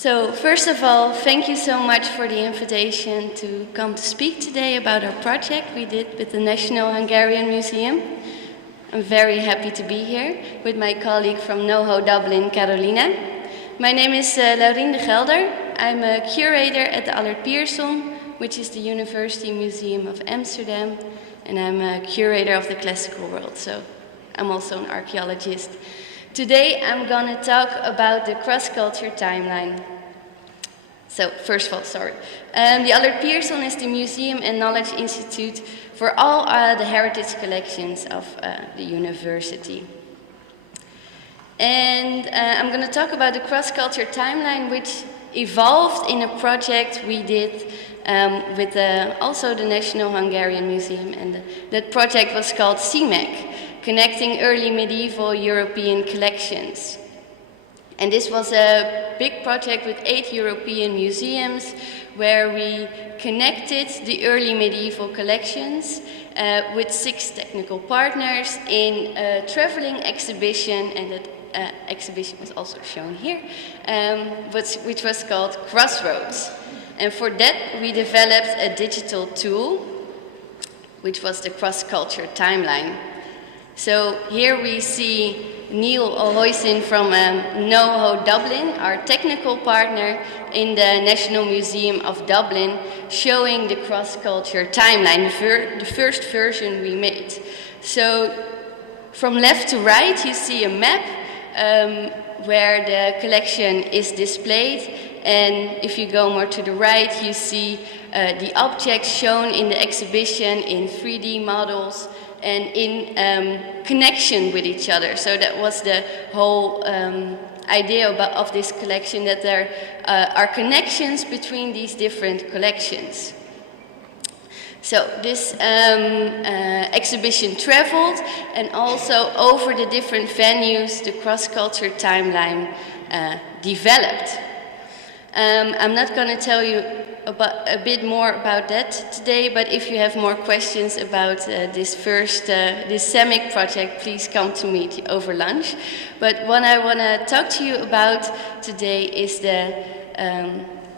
So first of all, thank you so much for the invitation to come to speak today about our project we did with the National Hungarian Museum. I'm very happy to be here with my colleague from NoHo Dublin, Carolina. My name is Laurien de Gelder. I'm a curator at the Allard Pierson, which is the University Museum of Amsterdam, and I'm a curator of the classical world, so I'm also an archaeologist. Today I'm going to talk about the cross-culture timeline. So first of all, the Allard Pierson is the museum and knowledge institute for all the heritage collections of the university. And I'm going to talk about the cross-culture timeline, which evolved in a project we did with also the National Hungarian Museum, and that project was called CMEC, Connecting Early Medieval European Collections. And this was a big project with 8 European museums where we connected the early medieval collections with 6 technical partners in a traveling exhibition, and that exhibition was also shown here, which was called Crossroads. And for that we developed a digital tool, which was the cross-culture timeline. So here we see Neil O'Hoysin from NoHo Dublin, our technical partner in the National Museum of Dublin, showing the cross-culture timeline, the first version we made. So from left to right you see a map where the collection is displayed, and if you go more to the right you see the objects shown in the exhibition in 3D models and in connection with each other. So that was the whole idea of this collection, that there are connections between these different collections. So this exhibition traveled, and also over the different venues the cross-culture timeline developed. I'm not going to tell you a bit more about that today, but if you have more questions about this CMEC project, please come to me over lunch. But what I want to talk to you about today is the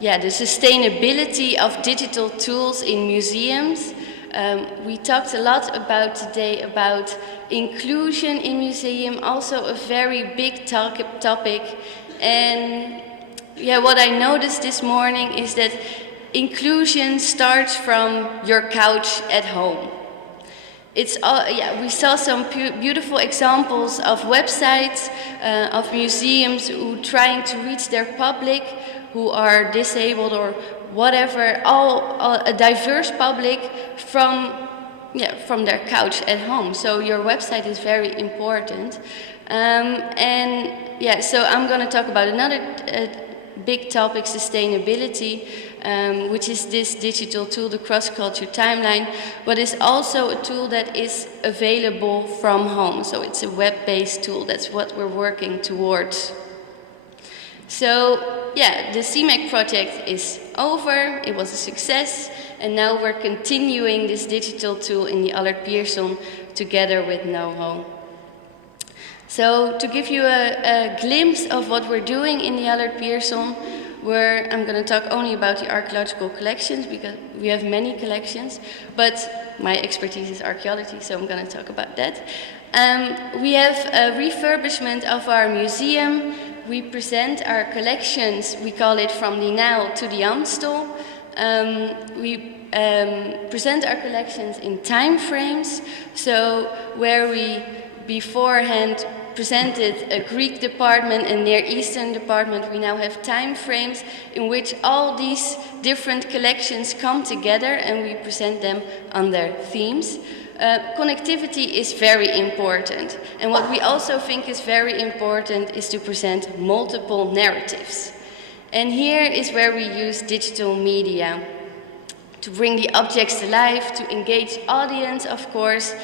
sustainability of digital tools in museums. We talked a lot today about inclusion in museum, also a very big topic. And what I noticed this morning is that inclusion starts from your couch at home. We saw some beautiful examples of websites, of museums who are trying to reach their public who are disabled or whatever, a diverse public from their couch at home. So your website is very important. So I'm going to talk about another big topic, sustainability, which is this digital tool, the cross-culture timeline, but is also a tool that is available from home. So it's a web-based tool. That's what we're working towards. So the CMEC project is over. It was a success, and now we're continuing this digital tool in the Allard Pierson together with NoHo. So to give you a glimpse of what we're doing in the Allard Pierson, I'm going to talk only about the archaeological collections because we have many collections, but my expertise is archaeology, so I'm going to talk about that. We have a refurbishment of our museum. We present our collections, we call it From the Nile to the Amstel. We present our collections in time frames, so where we beforehand presented a Greek department and Near Eastern department, we now have time frames in which all these different collections come together and we present them on their themes. Connectivity is very important, and what we also think is very important is to present multiple narratives. And here is where we use digital media to bring the objects to life, to engage audience, of course,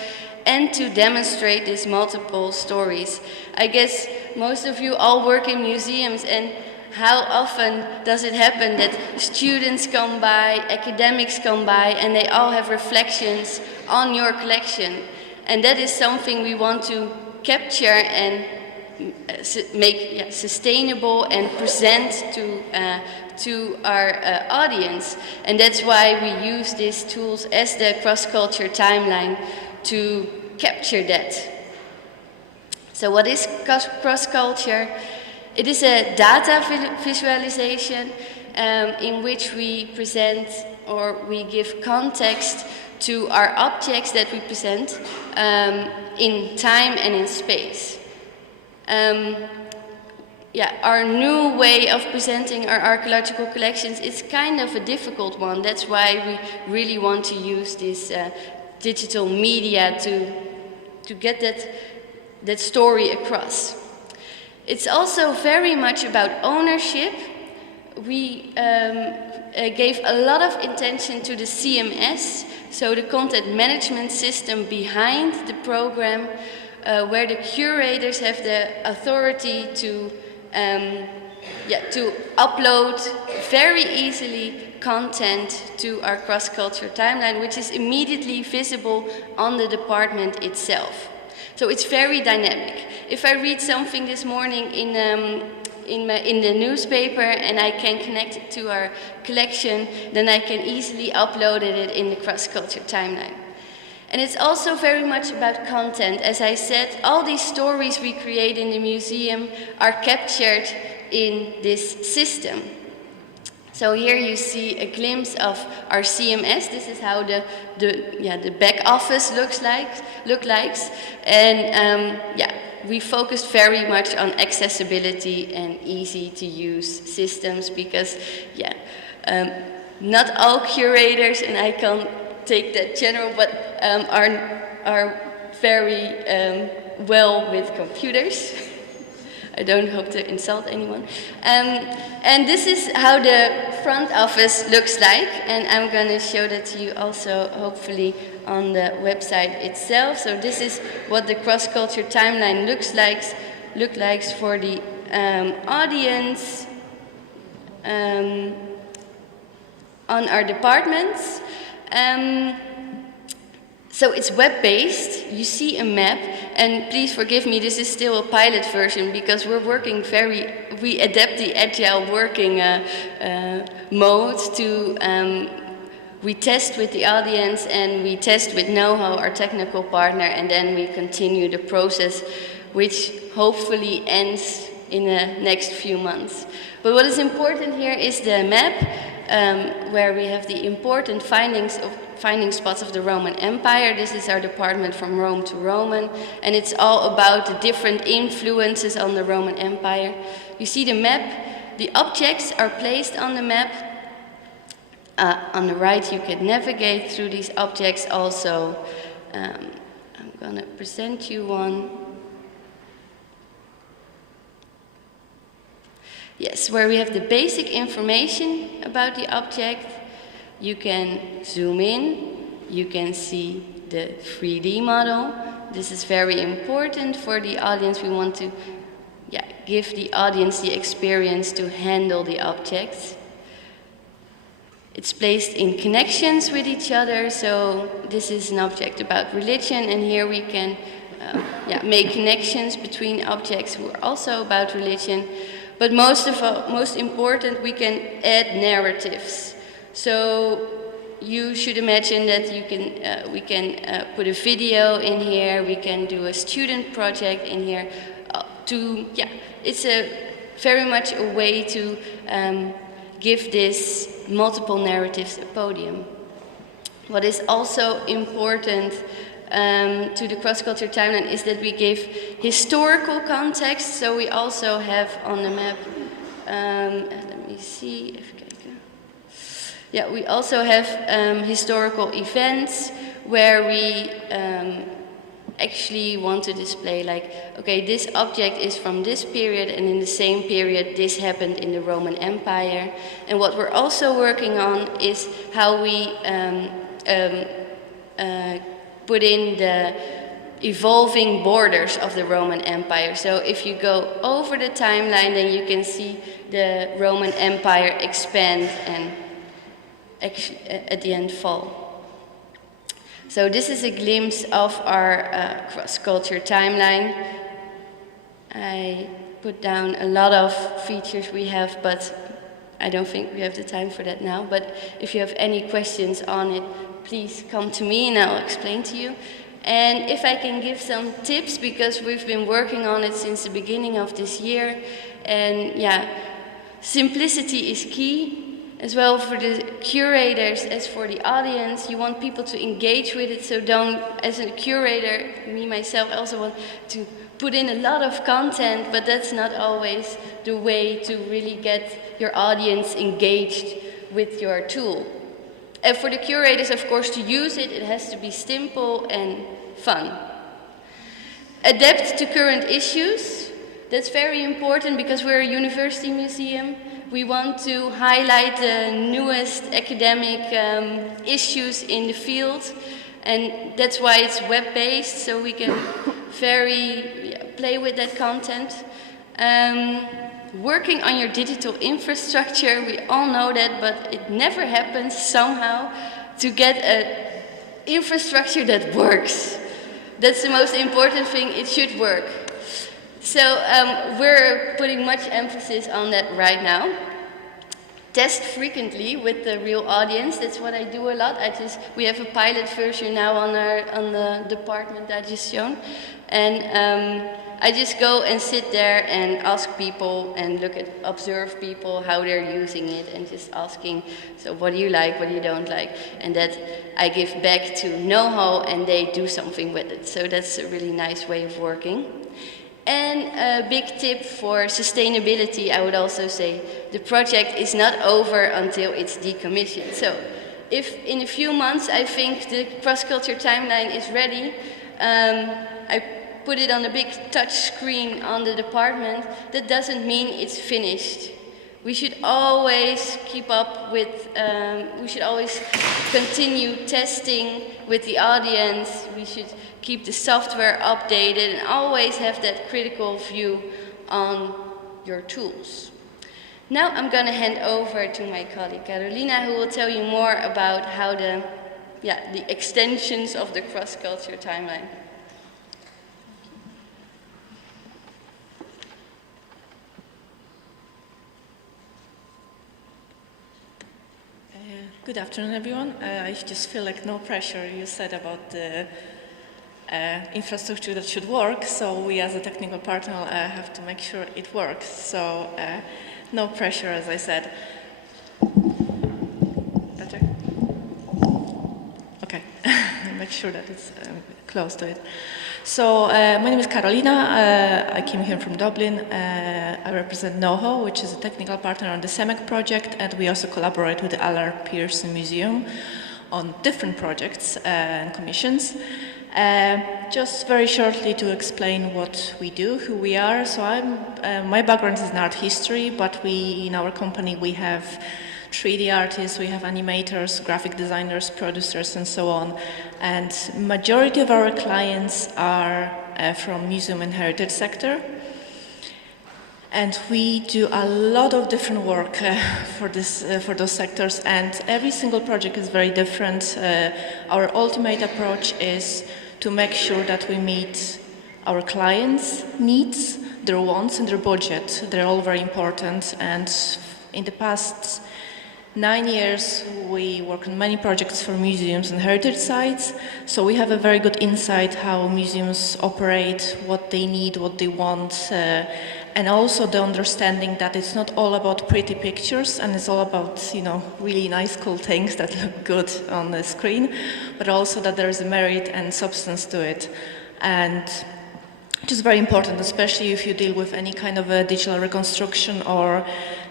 and to demonstrate these multiple stories. I guess most of you all work in museums, and how often does it happen that students come by, academics come by, and they all have reflections on your collection? And that is something we want to capture and make sustainable and present to our audience. And that's why we use these tools as the cross-culture timeline to capture that. So what is cross-culture? It is a data visualization in which we present or we give context to our objects that we present in time and in space. Our new way of presenting our archaeological collections is kind of a difficult one. That's why we really want to use this digital media to get that story across. It's also very much about ownership. We gave a lot of attention to the CMS, so the content management system behind the program, where the curators have the authority to upload very easily content to our cross-culture timeline, which is immediately visible on the department itself. So it's very dynamic. If I read something this morning in the newspaper and I can connect it to our collection, then I can easily upload it in the cross-culture timeline. And it's also very much about content. As I said, all these stories we create in the museum are captured in this system. So here you see a glimpse of our CMS. This is how the back office looks like. And we focused very much on accessibility and easy to use systems because not all curators, and I can't take that general, but are very well with computers. I don't hope to insult anyone. And this is how the front office looks like, and I'm going to show that to you also, hopefully, on the website itself. So this is what the cross-culture timeline looks like for the audience on our departments. So it's web-based. You see a map, and please forgive me, this is still a pilot version because we're working we adapt the agile working mode to, we test with the audience and we test with know-how, our technical partner, and then we continue the process, which hopefully ends in the next few months. But what is important here is the map, where we have the important finding spots of the Roman Empire. This is our department from Rome to Roman, and it's all about the different influences on the Roman Empire. You see the map, the objects are placed on the map. On the right you can navigate through these objects also. I'm going to present you one. Yes, where we have the basic information about the object. You can zoom in, you can see the 3D model. This is very important for the audience. We want to give the audience the experience to handle the objects. It's placed in connections with each other, so this is an object about religion, and here we can make connections between objects who are also about religion. But most important, we can add narratives. So you should imagine that we can put a video in here. We can do a student project in here. It's very much a way to give this multiple narratives a podium. What is also important to the cross-culture timeline is that we give historical context. So we also have on the map, let me see if I can. We also have historical events where we actually want to display this object is from this period, and in the same period this happened in the Roman Empire. And what we're also working on is how we put in the evolving borders of the Roman Empire. So if you go over the timeline, then you can see the Roman Empire expand and actually at the end fall. So this is a glimpse of our cross-culture timeline. I put down a lot of features we have, but I don't think we have the time for that now. But if you have any questions on it, please come to me and I'll explain to you. And if I can give some tips, because we've been working on it since the beginning of this year, and yeah, simplicity is key. As well for the curators as for the audience, you want people to engage with it, so don't, as a curator, me myself also want to put in a lot of content, but that's not always the way to really get your audience engaged with your tool. And for the curators, of course, to use it, it has to be simple and fun. Adapt to current issues. That's very important because we're a university museum. We want to highlight the newest academic issues in the field, and that's why it's web-based, so we can play with that content. Working on your digital infrastructure, we all know that, but it never happens somehow to get an infrastructure that works. That's the most important thing, it should work. So we're putting much emphasis on that right now. Test frequently with the real audience. That's what I do a lot. We have a pilot version now on the department I just shown, and I just go and sit there and ask people and observe people how they're using it, and just asking, so what do you like, what do you don't like, and that I give back to know-how and they do something with it. So that's a really nice way of working. And a big tip for sustainability, I would also say, the project is not over until it's decommissioned. So if in a few months I think the cross-culture timeline is ready, I put it on a big touch screen on the department, that doesn't mean it's finished. We should always keep up with, we should always continue testing with the audience. We should keep the software updated and always have that critical view on your tools. Now I'm going to hand over to my colleague Carolina, who will tell you more about how the extensions of the cross-culture timeline. Good afternoon, everyone. I just feel like no pressure you said about the infrastructure that should work, so we as a technical partner have to make sure it works. So no pressure, as I said. Better? Okay, make sure that it's close to it. So my name is Carolina. I came here from Dublin. I represent know-how, which is a technical partner on the CEMEC project, and we also collaborate with the Allard Pearson Museum on different projects and commissions. Just very shortly to explain what we do, who we are. So my background is in art history, but in our company we have 3D artists, we have animators, graphic designers, producers, and so on. And majority of our clients are from museum and heritage sector. And we do a lot of different work for those sectors, and every single project is very different. Our ultimate approach is to make sure that we meet our clients' needs, their wants, and their budget. They're all very important, and in the past 9 years we work on many projects for museums and heritage sites, so we have a very good insight how museums operate, what they need, what they want, and also the understanding that it's not all about pretty pictures and it's all about, really nice, cool things that look good on the screen, but also that there is a merit and substance to it. And which is very important, especially if you deal with any kind of a digital reconstruction or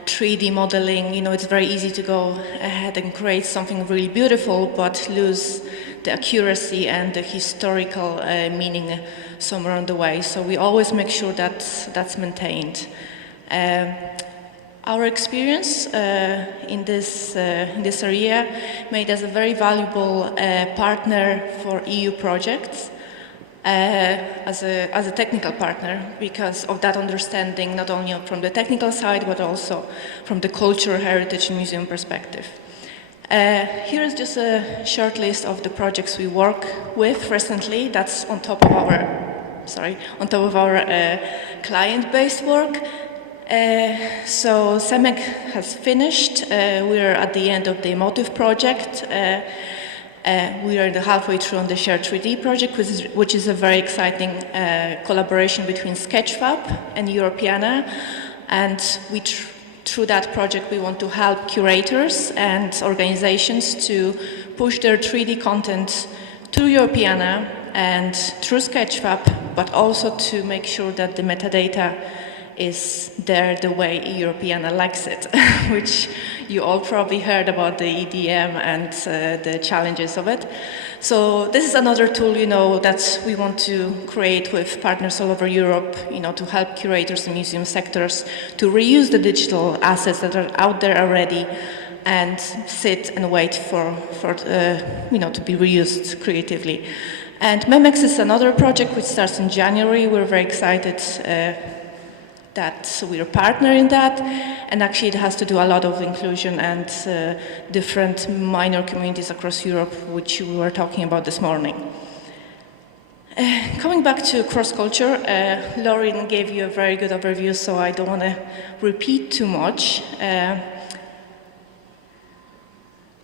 3D modeling. It's very easy to go ahead and create something really beautiful, but lose the accuracy and the historical meaning somewhere on the way. So we always make sure that that's maintained. Our experience in this area made us a very valuable partner for EU projects. As a technical partner, because of that understanding, not only from the technical side, but also from the culture, heritage, and museum perspective. Here is just a short list of the projects we work with recently. That's on top of our on top of our client-based work. So CEMEC has finished. We're at the end of the Emotive project. We are halfway through on the Shared 3D project, which is a very exciting collaboration between Sketchfab and Europeana. And through that project, we want to help curators and organizations to push their 3D content to Europeana and through Sketchfab, but also to make sure that the metadata is there the way Europeana likes it, which you all probably heard about the EDM and the challenges of it. So this is another tool, that we want to create with partners all over Europe, to help curators and museum sectors to reuse the digital assets that are out there already and sit and wait for to be reused creatively. And MEMEX is another project which starts in January. We're very excited that we're a partner in that, and actually it has to do a lot of inclusion and different minor communities across Europe, which we were talking about this morning. Coming back to cross-culture, Lauren gave you a very good overview, so I don't want to repeat too much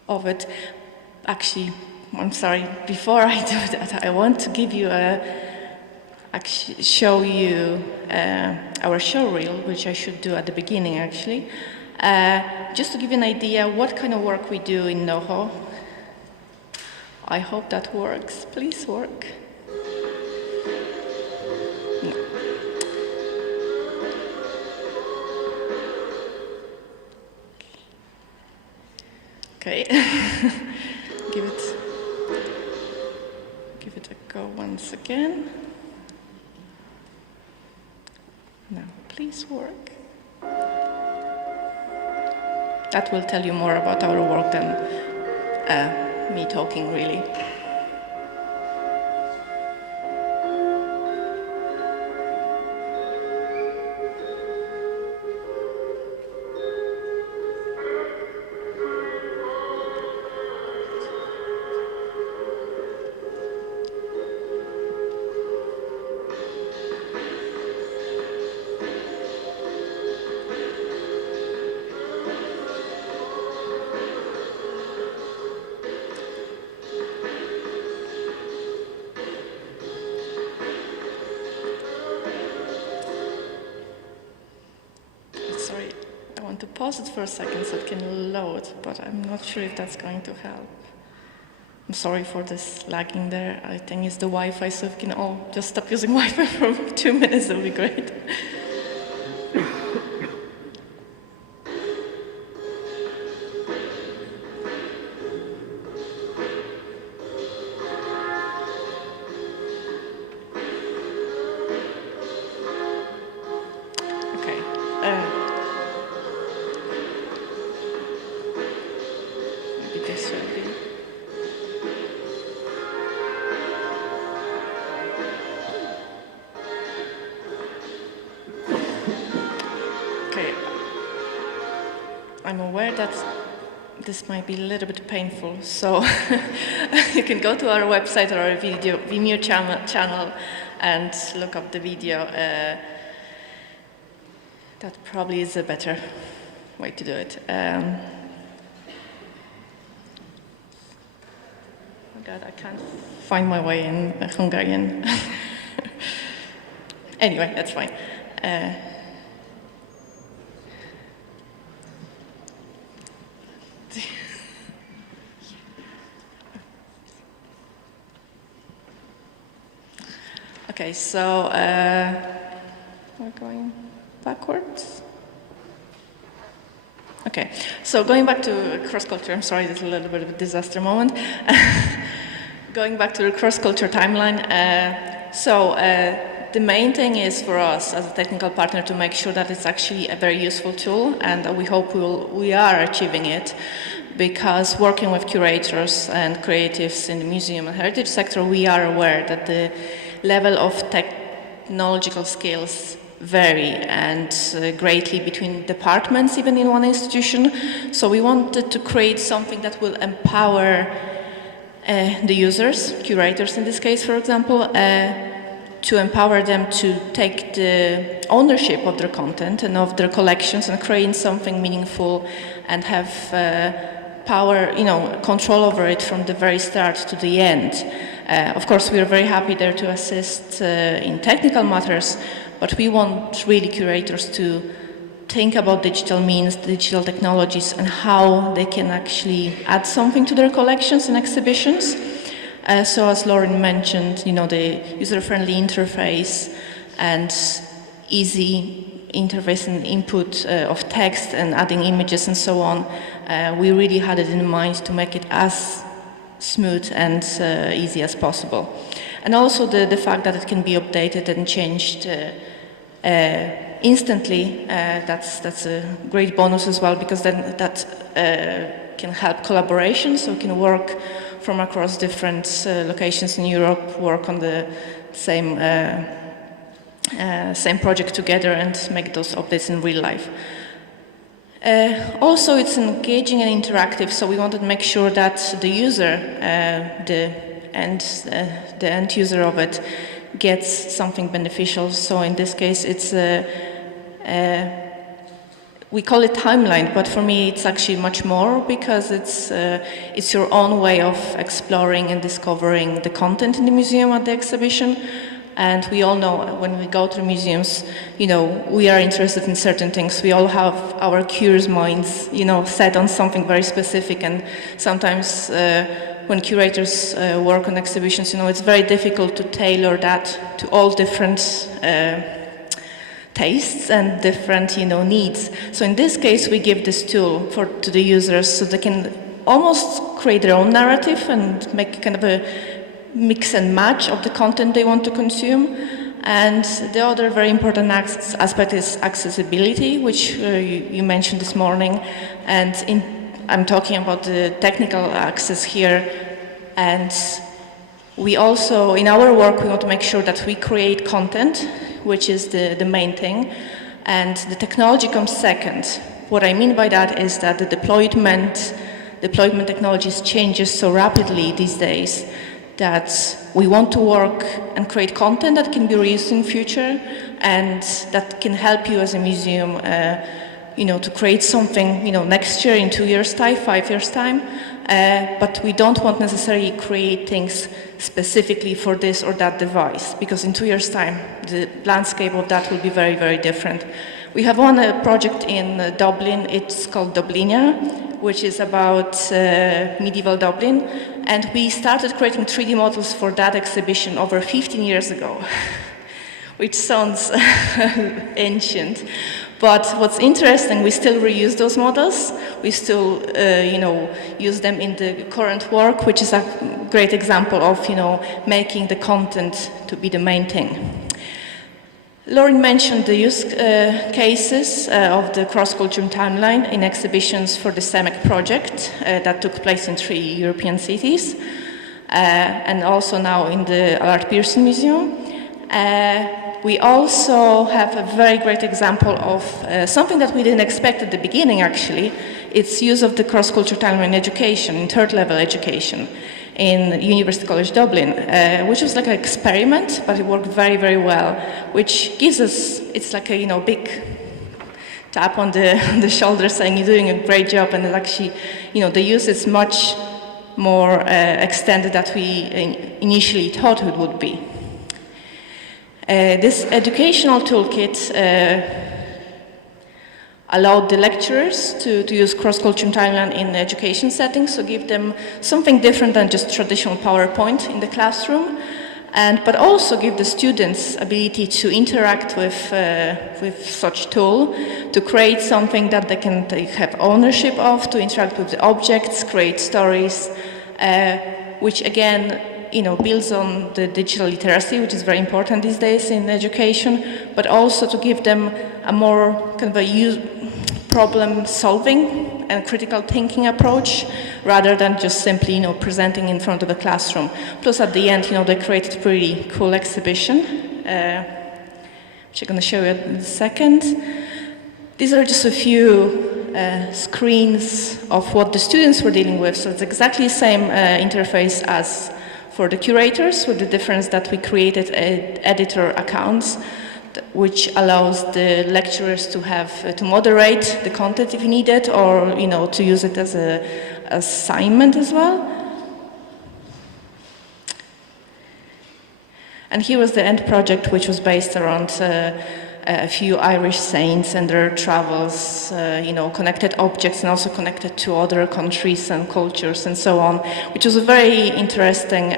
of it. Actually, I'm sorry, before I do that, I want to give you show you our show reel, which I should do at the beginning actually, just to give you an idea what kind of work we do in NoHo. I hope that works. Please work. No. Okay. Give it a go once again. Now, please work. That will tell you more about our work than me talking, really. To pause it for a second so it can load, but I'm not sure if that's going to help. I'm sorry for this lagging there. I think it's the Wi-Fi, so if we can all just stop using Wi-Fi for 2 minutes, that would be great. I'm aware that this might be a little bit painful, so you can go to our website or our Vimeo channel and look up the video. That probably is a better way to do it. Oh God, I can't find my way in Hungarian. Anyway, that's fine. Okay, so we're going backwards. Okay, so going back to cross-culture, I'm sorry, this is a little bit of a disaster moment. Going back to the cross-culture timeline, the main thing is for us as a technical partner to make sure that it's actually a very useful tool, and we hope we are achieving it, because working with curators and creatives in the museum and heritage sector, we are aware that the level of technological skills vary and greatly between departments, even in one institution. So we wanted to create something that will empower the users, curators in this case, for example, to empower them to take the ownership of their content and of their collections and create something meaningful and have power, control over it from the very start to the end. Of course, we are very happy there to assist in technical matters, but we want really curators to think about digital means, digital technologies, and how they can actually add something to their collections and exhibitions. So as Lauren mentioned, the user-friendly interface and easy interface and input of text and adding images and so on, we really had it in mind to make it as smooth and easy as possible. And also the fact that it can be updated and changed instantly, that's a great bonus as well, because then that can help collaboration, so it can work from across different locations in Europe, work on the same project together and make those updates in real life. Also, it's engaging and interactive, so we wanted to make sure that the user, the end user of it, gets something beneficial. So in this case, it's we call it timeline, but for me it's actually much more, because it's your own way of exploring and discovering the content in the museum at the exhibition. And we all know when we go to museums, we are interested in certain things. We all have our curious minds, set on something very specific. And sometimes when curators work on exhibitions, it's very difficult to tailor that to all different tastes and different, needs. So in this case, we give this tool to the users so they can almost create their own narrative and make kind of a mix and match of the content they want to consume. And the other very important aspect is accessibility, which you mentioned this morning. And I'm talking about the technical access here. And we also, in our work, we want to make sure that we create content, which is the main thing, and the technology comes second. What I mean by that is that the deployment technologies changes so rapidly these days that we want to work and create content that can be reused in future and that can help you as a museum, to create something, next year, in 2 years' time, 5 years' time. But we don't want necessarily create things specifically for this or that device, because in 2 years' time, the landscape of that will be very, very different. We have one project in Dublin. It's called Dublinia, which is about medieval Dublin. And we started creating 3D models for that exhibition over 15 years ago, which sounds ancient. But what's interesting, we still reuse those models. We still, use them in the current work, which is a great example of, making the content to be the main thing. Lauren mentioned the use cases of the cross-cultural timeline in exhibitions for the CEMEC project that took place in 3 European cities, and also now in the Allard Pearson Museum. We also have a very great example of something that we didn't expect at the beginning, actually. It's use of the cross-cultural timeline in education, in third-level education, in University College Dublin, which was like an experiment, but it worked very, very well, which gives us, it's like a, big tap on the shoulder saying you're doing a great job, and actually, the use is much more extended than we initially thought it would be. This educational toolkit allowed the lecturers to use cross-cultural timeline in education settings, so give them something different than just traditional PowerPoint in the classroom, but also give the students ability to interact with such tool, to create something that they can have ownership of, to interact with the objects, create stories, which again, builds on the digital literacy, which is very important these days in education, but also to give them a more kind of a problem-solving and critical thinking approach, rather than just simply, presenting in front of a classroom. Plus, at the end, they created a pretty cool exhibition, which I'm going to show you in a second. These are just a few screens of what the students were dealing with, so it's exactly the same interface as for the curators, with the difference that we created editor accounts, which allows the lecturers to have to moderate the content if needed, or to use it as an assignment as well. And here was the end project, which was based around a few Irish saints and their travels, connected objects, and also connected to other countries and cultures and so on, which was a very interesting,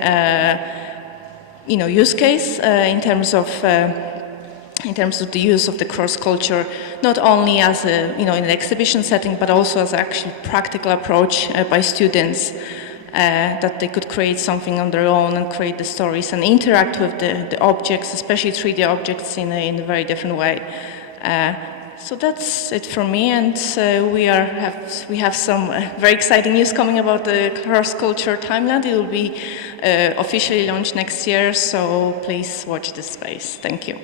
use case in terms of the use of the cross culture, not only as in an exhibition setting, but also as an actual practical approach by students. That they could create something on their own and create the stories and interact with the objects, especially 3D objects, in a very different way. So that's it from me, and we have some very exciting news coming about the cross-culture Timeland. It will be officially launched next year, so please watch this space. Thank you.